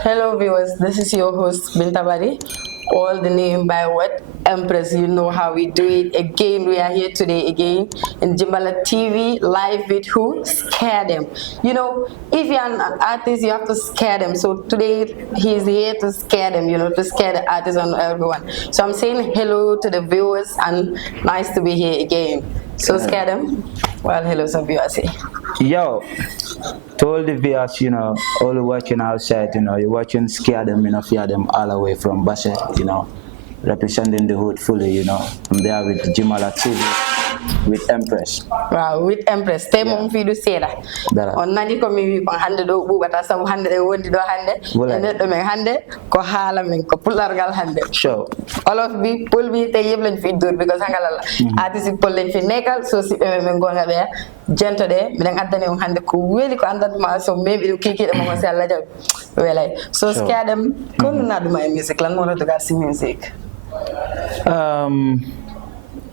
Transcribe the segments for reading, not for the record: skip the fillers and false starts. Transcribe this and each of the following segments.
Hello viewers, this is your host Bintabari. All the name by what? Empress, you know how we do it. Again, we are here today again in Jimbala TV, live with who? Scare them. You know, if you're an artist, you have to scare them. So today, he's here to scare them, you know, to scare the artists and everyone. So I'm saying hello to the viewers and nice to be here again. So scare them. Well, hello, some viewers. Yo, to all the viewers, all the watching outside, you're watching Scare Them, fear them all the way from Bassett, representing the hood fully, I'm there with Jimala TV, with Empress. Wow, with Empress. Stay mom fi do seda. On nani ko mi ko hande do bubata sam hande e wondi do hande. Ene do men hande ko hala men ko pulargal hande. Sure. All of bi pul bi te yeb lañ fi dur because hangalala. Artist pul lañ fi nekkal so si men gonga be jento de mi dang addane on hande ko weli ko andat ma so maybe do kiki de mo se Allah jab. Welay. So scare them ko na do my music lan mo do ga si music.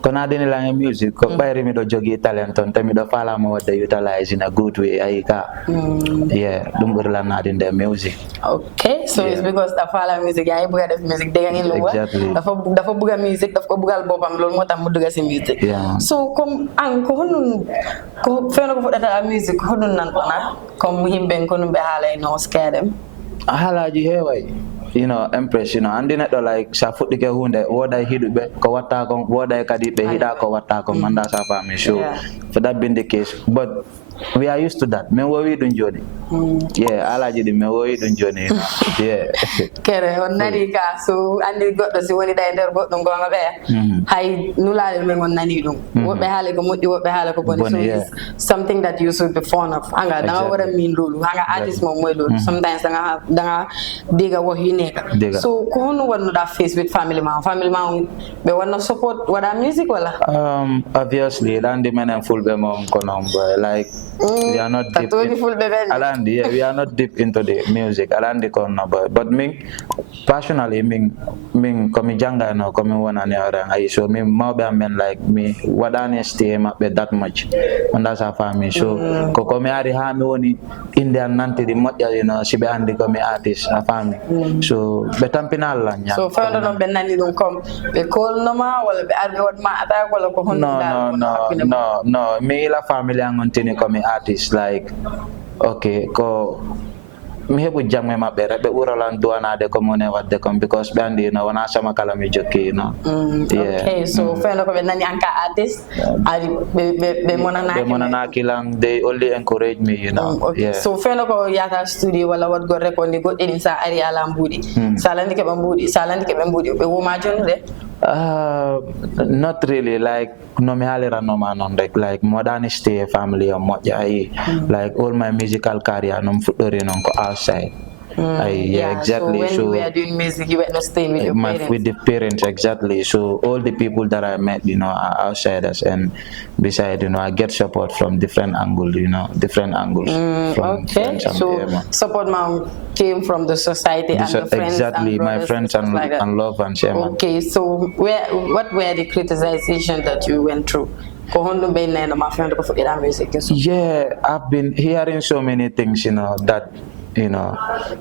Kona dini lang music ko bayri mi do jogi talent on tami do fala mo wadda utilize in a good way ayika yeah dum burla na din the music. Okay, so it's because the fala music ya buga def music de ngeen lo wa dafa buga music daf ko bugal bopam lol motax mu duga ci music. So comme an ko honun ko feno ko fodata music honun nan na comme himbe ko numbe hala no scare them hala ji heway Empress, and then like Safut the Hunde, what I hit ko wata ko what I kadi be hida ko wata ko manda sa family show. For that being the case, but we are used to that. Me we don't journey. Yeah, alaji di me we don't journey. Yeah. Kere on nani ka so andi goddo si woni da nder goddo gonga be. Hay nulale me on nani dum. Wobe haale ko moddi wobe haale ko boni. So it's something that you should be fond of. Anga da wara min lolu. Anga artist mo moy lolu. Sometimes da diga wo hineka. So ko hono wonno da face with family man. Family man be wonno support wada music wala. Obviously landi men and full be mom konom like we are not deep Alandi, we are not deep into the music. Alandi kono but me personally me komi janga no komi wana ne orang I so me more men like me wadane stay be that much and that's our family so ko komi ari ha me woni Indian nanti di modja sibe andi komi artist a family so be tampinal la nya so fa no be nani dum kom be kol no ma wala be arbe wat ma ata wala ko hono no me la family ngontini komi artist like okay ko mi hebu jamme mabbe rebe uralan duana de ko mone wadde kom because bandi wana sama kala mi jokki okay so feno ko be nani anka artist ari be monana kilang they only encourage me so feno ko yata studio wala wat go record ni go edin sa ari ala mbudi salandi ke mbudi be wo ma jonde not really like no me halera no man on like modern stay family or like all my musical career no futuri non ko outside exactly so when we are doing music you were not staying with your parents with the parents exactly so all the people that I met are outsiders and beside I get support from different angles from so support mom came from the society and the friends exactly and my friends and, like and love and share okay so what were the criticism that you went through yeah I've been hearing so many things that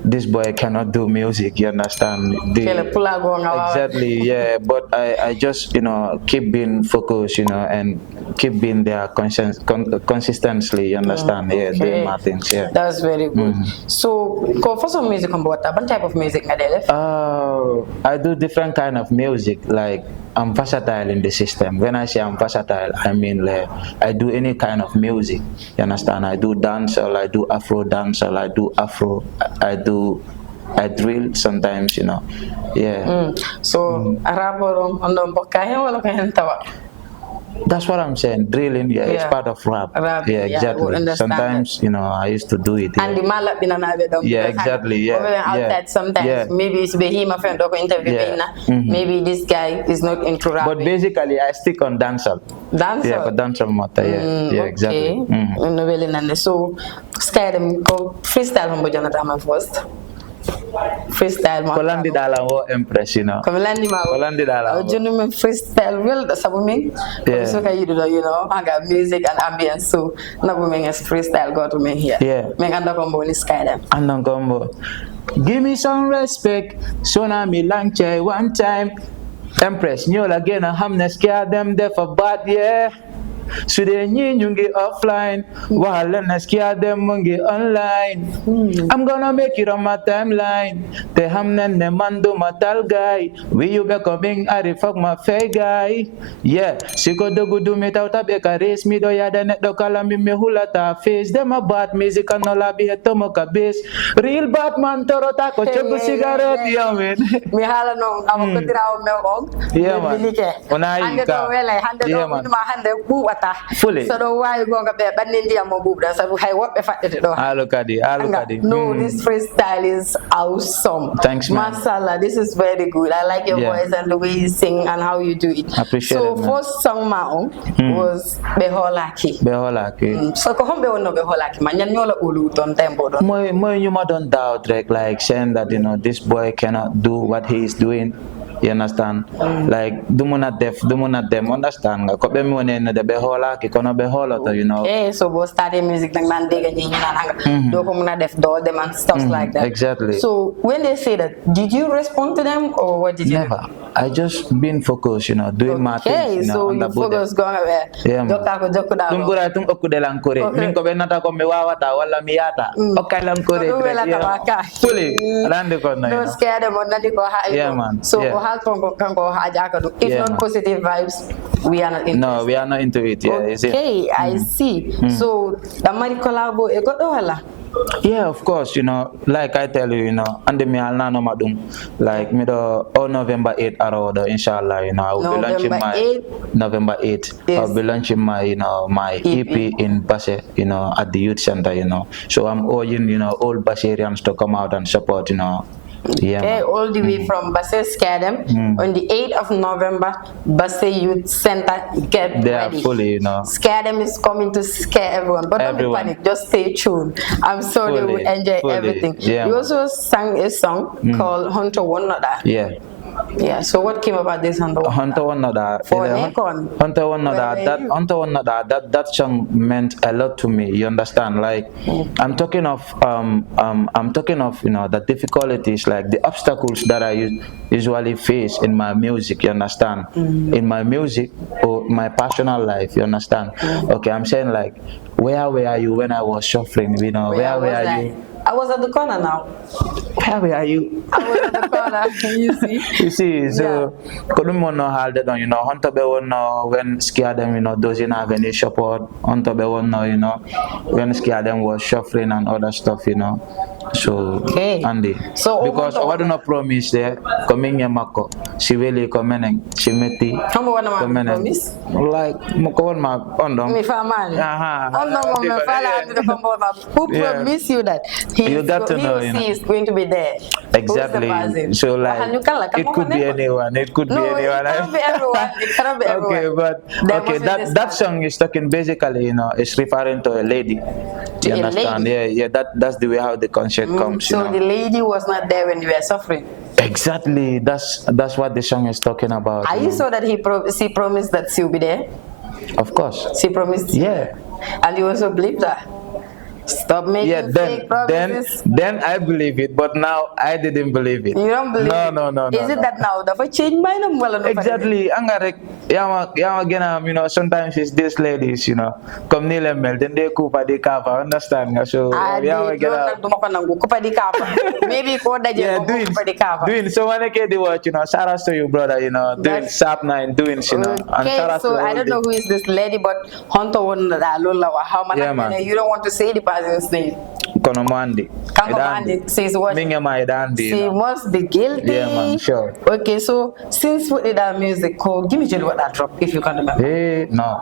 this boy cannot do music, you understand? Exactly, yeah. But I just, keep being focused, and keep being there consistently, you understand? Doing my things, That's very good. So, for some music, what type of music? I do different kind of music, like I'm versatile in the system. When I say I'm versatile, I mean like I do any kind of music. You understand? I do dancehall, I do Afro dancehall, I do Afro, I drill sometimes, So that's what I'm saying. Drilling, it's part of rap. Exactly. Sometimes, I used to do it. And the malap exactly. Outside sometimes, maybe it's be my friend interview. Maybe this guy is not into rap. But basically, I stick on dancehall. Dancehall? Yeah, dancehall matter. Exactly. So, Skydam, go freestyle from Jonathan first. Freestyle ma Kolandi dala wo impress Kolandi ma Kolandi dala Junu men freestyle well da sabu min so ka yidu anga music and ambience so na bu men freestyle go to me here men anda combo ni Skydam anda combo Give me some respect. Sona me lang chai one time. Empress, nyol again, I'm not scared them there for bad, yeah. So they nyungi offline, while na scared them mungi online. I'm gonna make it on my timeline. Te hamnen ne mando matal guy. We you be coming, I fuck my fake guy. Yeah, siko do gudu me tauta be ka race me do ya de net do kala me hula ta face. Them a bad music and no labi heto mo ka base. Real Batman toro ta ko chobu cigarette, yeah man. Me hala no, I'm ko tiraw me og. Yeah man. Hande do wele, hande do ma hande bu wata. Fully. So do why go ga be banindi am bu da so hay what be fatte do. Alokadi. No, this freestyle is awesome. Thanks, man. Mashallah, this is very good. I like your voice and the way you sing and how you do it. I appreciate it. So first song mao was Beholaki. So ko hombe wono Beholaki man nyan nyola ulu ton tempo don. Moy you ma don't doubt like saying that this boy cannot do what he is doing. You understand? Like dumuna def understand nga ko be mo ne de be hola ki kono be hola to Okay, so go study music nang nan dega ñi nanga do ko muna def do them and stuff like that. Exactly. So when they say that, did you respond to them or what did you Never. do? I just been focused, my things, Okay, so you focus go away. Yeah, Tumbura tum okude lang kore. Min ko be nata ko me wawata wala mi yata. Okay lang kore. Fully. Rande ko na. No scared them on nadi ko ha. Yeah, man. So kan go ha ja ka do. If not positive vibes, we are not into it. No, we are not into it. Yeah, okay, I see. So the mari collabo e go do hala. Yeah, of course, like I tell you, and me alna no madum, like me do all November 8 around, inshallah, I will be launching my November 8. Yes. I'll be launching my, my EP in Basse, at the youth center, So I'm urging, all Basserians to come out and support, Yeah, okay, all the way from Basse Scadam on the 8th of November, Basse Youth Center, get they ready. Are fully, Scadam is coming to scare everyone, but don't be panic, just stay tuned. I'm sure they will enjoy everything. Yeah, you also sang a song called Hunter One Another. Yeah, so what came about this Hunter One Another? Hunter One Another, that song meant a lot to me, you understand? Like I'm talking of the difficulties, like the obstacles that I usually face in my music, you understand? In my music or my personal life, you understand? Okay, I'm saying like where were you when I was suffering, where were you? I was at the corner now. Where are you? I was at the corner. You see? You see, so couldn't know how they done, Hunter be one now when scared them, doesn't have any support. Hunter be one now, when scared them was suffering and other stuff, So Andy. So because I do not promise there, coming here Mako, she really coming, she meti. How much promise? Like Moko ma ondong. Me faman. Who promised you that? You got to know, is going to be there. Exactly. So like it could be anyone. It could be anyone. It cannot be everyone. It cannot be everyone. Okay, but that song is talking basically, it's referring to a lady. You understand? Yeah. That's the way how the concept comes. So the lady was not there when you were suffering. Exactly. That's what the song is talking about. Are you sure that she promised that she'll be there? Of course. She promised. Yeah. And you also believe that? Stop making fake promises. Then I believe it, but now I didn't believe it. You don't believe it? No. Is it that now? Dapat change my number. Exactly. Angarek, yama sometimes it's these ladies, come nile mel, then they kupa di kapa, understand? So maybe doing so when I get the watch, shout out to you, brother, doing Sap 9, doing, Okay, so I don't know who is this lady, but Hunter won that how much you don't want to say the person's name. Konomandi. Says what? She must be guilty. Yeah, man, sure. Okay, so since we did that music called, give me what that drop if you can remember. Hey, no.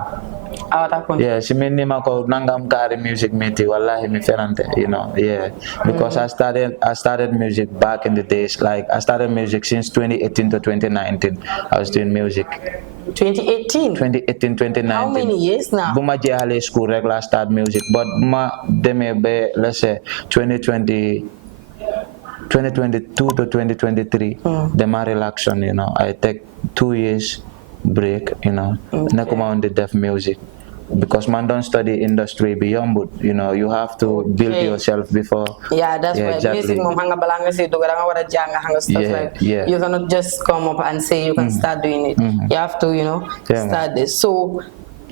Yeah, she made me called Nangam Kari music meti wallahi mi ferante, yeah. Because I started music back in the days, like I started music since 2018 to 2019. I was doing music. 2018? 2019. How many years now? Buma jehale school regular start music, but ma deme be let's say 2022 to 2023. The ma relaxation, I take 2 years break, nakuma on the deaf music. because man don't study industry beyond, but you know, you have to build yourself before. Yeah, that's why exactly. music mom hanga balanga say do stuff like you cannot just come up and say you can start doing it. You have to, you know, start this. So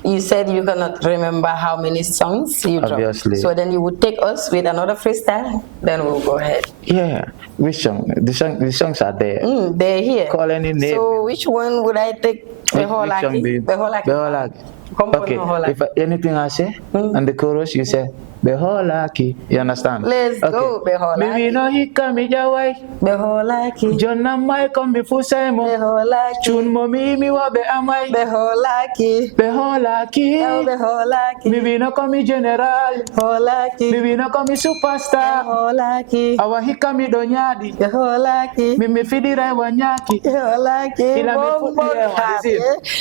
you said you cannot remember how many songs you dropped. So then you would take us with another freestyle, then we'll go ahead. Yeah. Which song? The songs are there. They're here. Call any name. So which one would I take? Beholaki. Okay. If anything I say, and the chorus you say, Beholaki. You understand? Let's go, Beholaki. Mimi no hika mi jawai. Beholaki. Jonna mai kombi fusaimo. Beholaki. Chun mo mimi wa be amai. Beholaki. Beholaki. Oh, Beholaki. Mimi no komi general. Beholaki. Mimi no komi superstar. Beholaki. Awa hika mi donyadi. Beholaki. Mimi fidira wanyaki. Beholaki. Ila mi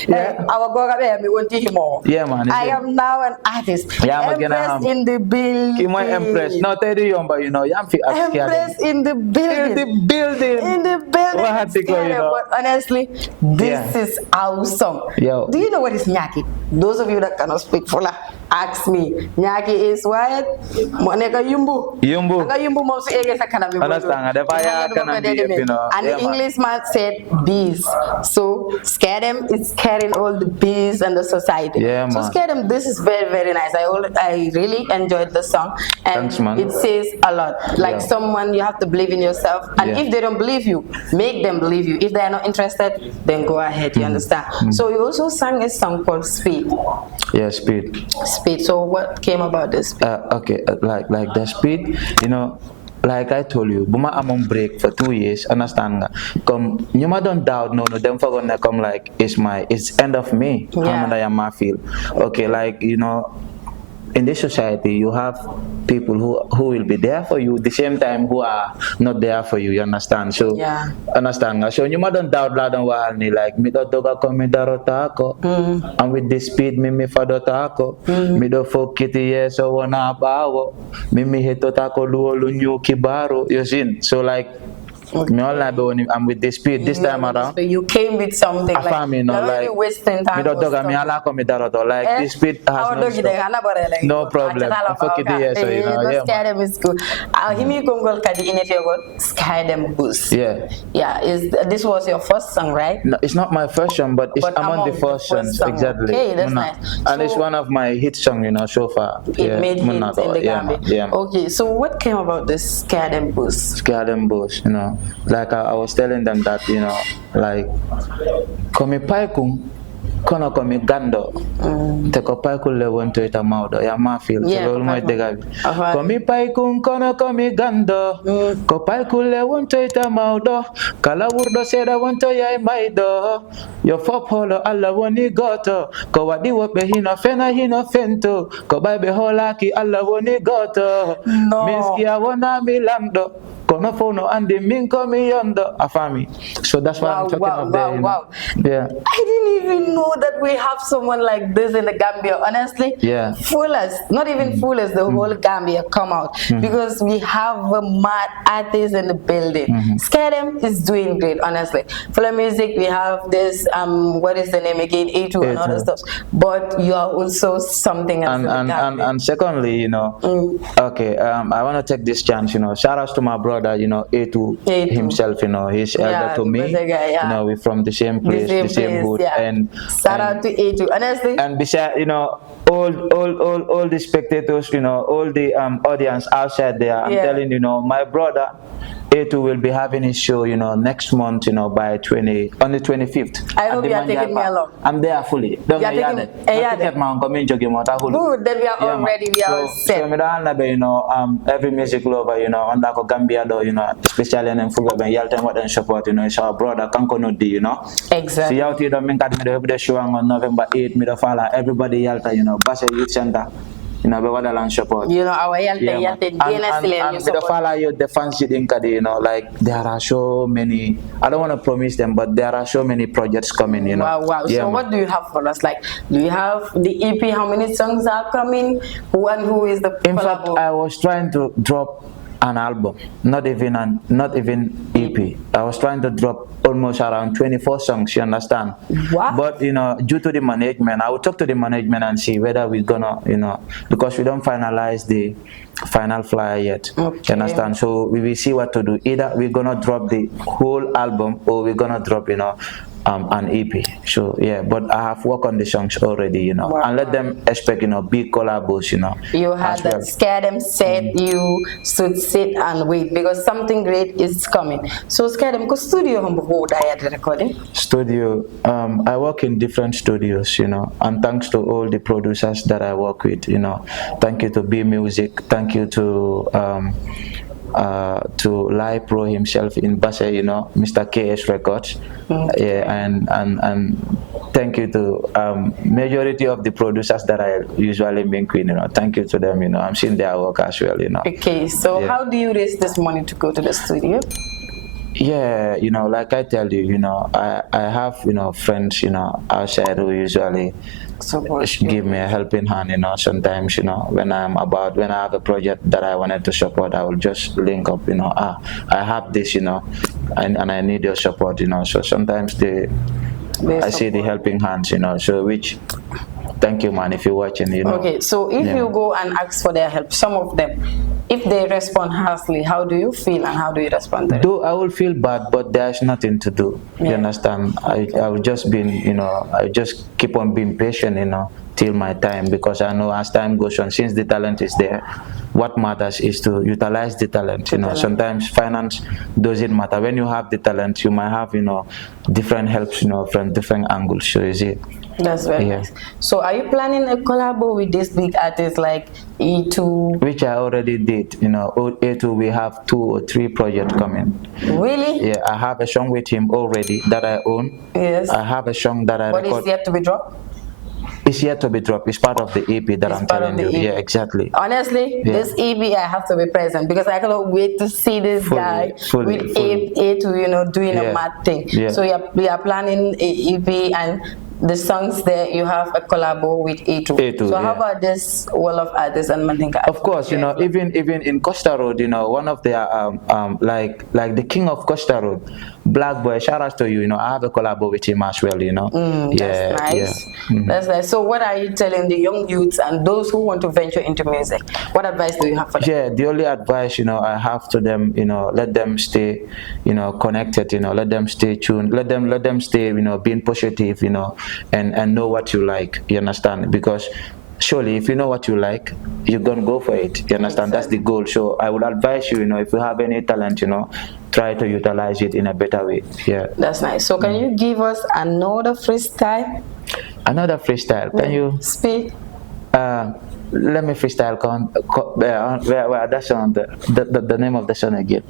yeah. Our God, me want to hear more. Yeah, man. I am now an artist. Yeah, Empress in the building. My Empress. No, tell you, but you know, Empress in the building. In the building. In the building. But honestly, this is awesome. Yo. Do you know what is nyaki? Those of you that cannot speak Fula, ask me. Nyaki is what? Moneka yumbu. Yumbu. Anga yumbu mopsi ege sa kana mi. Understand? And the Englishman said bees. So scare them is scaring all the bees and the society. Yeah, man. So scare them. This is very, very nice. I really enjoyed the song, and thanks, man. It says a lot. Like someone, you have to believe in yourself, and if they don't believe you, make them believe you. If they are not interested, then go ahead. You understand? So you also sang a song called Speed. Yeah, Speed. Speed. So what came about this? Okay, like the Speed, you know. Like I told you, Buma I'm on break for 2 years, understand nga? Come, you might don't doubt, no, them for gonna come like, it's end of me, I feel. Okay, like, you know, in this society, you have people who will be there for you, the same time who are not there for you, you understand? So, understand nga? So, you might don't doubt loud and wild, like, me do doga ko me darota ako, and with this speed, me fadota ako, me do fo kiti yeso wana bawo, me hitota ko luolu nyu kibaro, you see? So, like, me all I'm with this speed this time around. So you came with something like like wasting time. Me don't dog me ala ko me daroto like this speed has no problem. Scare them is good. Himi Kongol kadi in Scare Them Boost. Yeah. This was your first song, right? No, it's not my first song, but it's among the first songs. Exactly. Okay, that's nice. And it's one of my hit songs, you know, so far. It made hits in the Gambia. Okay, so what came about this Scare Them Boost? Scare Them Boost, you know. Like I was telling them that, you know, like komi paikung kono komi gando te ko paikul le wonto ita maudo ya ma feel so mo dega komi paikung kono komi gando ko paikul le wonto ita maudo kala wurdo seda wonto ya maido yo fop holo alla woni goto ko wadi wobe hino fena hino fento ko baybe holaki alla woni goto miski ya wona milamdo kono fono andi minko mi yondo afami. So that's why I'm talking about wow. Yeah. I didn't even know that we have someone like this in the Gambia, honestly. Yeah. Foolers, not even foolers, the whole Gambia come out because we have a mad artist in the building. Scare Them is doing great, honestly. For the music, we have this, what is the name again? A2 and other stuff. But you are also something else. And secondly, you know, okay, I want to take this chance, you know, shout out to my brother. You know, A2 himself, you know, he's elder to me. You know, we're from the same place, the same hood. And shout out to A2, honestly. And besides, you know, all the spectators, you know, all the audience outside there. I'm telling you know, my brother A2 will be having his show, you know, next month, you know, on the 25th. I hope you are taking me along. I'm there fully. Don't get Good, then we are all ready, we are all set. So, you know, every music lover, you know, on the Gambia, you know, especially in Fuga, Yalta, what and support, you know, it's our brother, Kanko D, you know. Exactly. See out here, the show on November 8th, Midafala, everybody Yalta, you know, Basse Youth Center. You know, support. You know, our and the follow you, the fans you know, like there are so many. I don't want to promise them, but there are so many projects coming. You know. Wow. Yeah, so what do you have for us? Like, do you have the EP? How many songs are coming? Who is the? In fact, I was trying to drop an album, not even EP. I was trying to drop almost around 24 songs, you understand? Wow. But due to the management, I will talk to the management and see whether we're gonna, because we don't finalize the final flyer yet. Okay. You understand? So we will see what to do. Either we're gonna drop the whole album or we're gonna drop, an EP. So yeah, but I have worked on the songs already, Wow. and let them expect, big collabos, You had that scare them, said you should sit and wait because something great is coming. So scare them, because studio recording. Studio, I work in different studios, and thanks to all the producers that I work with, thank you to B Music, thank you to Live Pro himself in Basse, Mr. KS Records. Yeah, and thank you to majority of the producers that I usually make with, thank you to them, I'm seeing their work as well, Okay, so how do you raise this money to go to the studio? Yeah, like I tell you, I have, friends, outside who usually give me a helping hand, sometimes, when I have a project that I wanted to support, I will just link up, I have this, and I need your support, so sometimes I see the helping hands, so which, thank you, man, if you're watching, Okay, so if you go and ask for their help, some of them, if they respond harshly, how do you feel and how do you respond to it? Though I will feel bad, but there's nothing to do. You understand? I will just be, I just keep on being patient, till my time, because I know as time goes on, since the talent is there, what matters is to utilize the talent. Sometimes finance doesn't matter. When you have the talent, you might have, different helps, from different angles. So you see. That's very nice. So are you planning a collab with this big artist like E2? Which I already did. E2, we have 2 or 3 projects coming. Really? Yeah, I have a song with him already that I own. Yes. I have a song that I record. But it's yet to be dropped? It's yet to be dropped. It's part of the EP that I'm telling you. Yeah, exactly. Honestly, this EP I have to be present because I cannot wait to see this guy with A2, doing a mad thing. Yeah. So we are planning a EP and the songs there you have a collabo with A2. So how about this wall of artists and Mandinka? Of course, even in Costa Road, one of their like the king of Costa Road, Black Boy, shout out to you, I have a collabo with him as well, That's nice. Yeah. That's nice. So what are you telling the young youths and those who want to venture into music? What advice do you have for them? Yeah, the only advice, I have to them, let them stay, connected, let them stay tuned, let them stay, being positive, and know what you like, you understand? Because surely if you know what you like, you're gonna go for it, you understand? That's the goal. So I would advise you, if you have any talent, try to utilize it in a better way. Yeah, that's nice. So can you give us another freestyle? Another freestyle? Can you speak? Let me freestyle. Where that song, the name of the song again?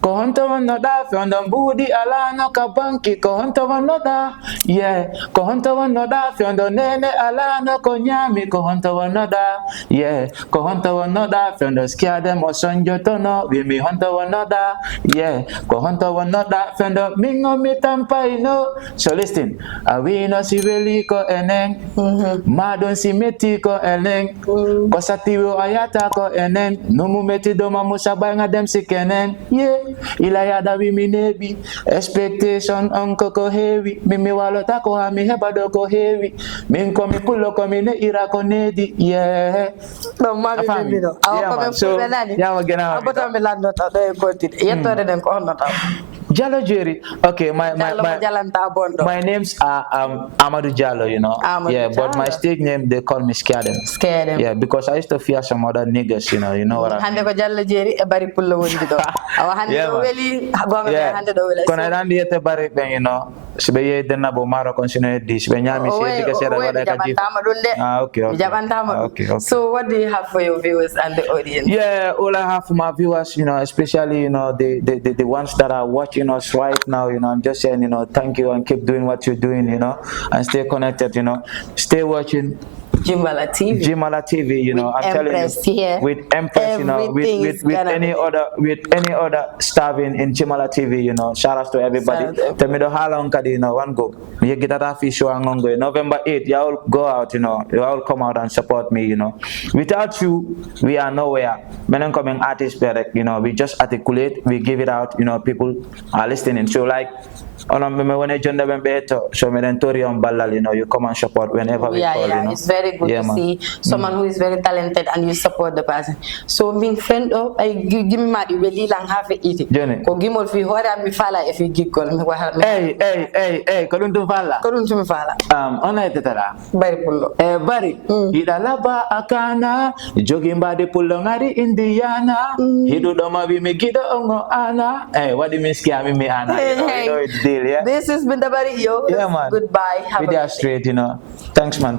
Kohonto wanoda fyondo mbudi alano kabanki kohonto wanoda yeah kohonto wanoda fyondo nene alano konyami kohonto wanoda yeah kohonto wanoda fyondo skia dem osonjo tono we mi honto wanoda yeah kohonto wanoda fyondo mingo mitampa so listen awino siweli ko eneng madon simeti ko eneng kosatiwo ayata ko eneng numu meti doma musabanga dem sikenen yeah Ilayada we minebi expectation unko ko heavy mimi walota ko hami hebado ko heavy min ko mi pulo ko mine ira ko nedi yeah no mami mimi no aw ko be fulani ya ma gena abota me lando ta do konti yettore den ko honno ta Jallo Jerry. Okay, my names are Amadou Jallo, Amadou but my stage name they call me Skadem. Skadem. Yeah, because I used to fear some other niggas, you know what I mean. Hande ko Jallo Jerry e bari pullo wondi do. Awa hande do weli gonga hande do weli. Kono andi yete bari ben, sibe ye denna bo maro continue this be nyami se diga sera wada ka ji. Okay. So what do you have for your viewers and the audience? Yeah, all I have for my viewers, especially the ones that are watching us right now, I'm just saying, thank you and keep doing what you're doing, and stay connected, stay watching, Jimbala TV. Jimbala TV, you know, with I'm Empress telling you, here. with Empress, you know, with any other staff in Jimbala TV, you know. Shout out to everybody. Tell me the how long you know one go. You get that show and go. November 8th, you all go out, you know. You all come out and support me, you know. Without you, we are nowhere. Men coming artists, you know, we just articulate, we give it out, you know, people are listening. So like when I joined the so you know, you come and support whenever we call, you know. It's very good to see someone who is very talented and you support the person. So being friend of I give me my really long have it eat. Ko gimol fi hora mi fala if you gig call me wa hey koluntu fala ona tetara bari pullo bari idalaba akana jogimba de pullo ngari indiana hidu doma bi me gido ongo ana what do you mean scam me ana you know it's deal, yeah. This has been the bari yo. Yeah, man. Goodbye. Have a straight, you know. Thanks, man.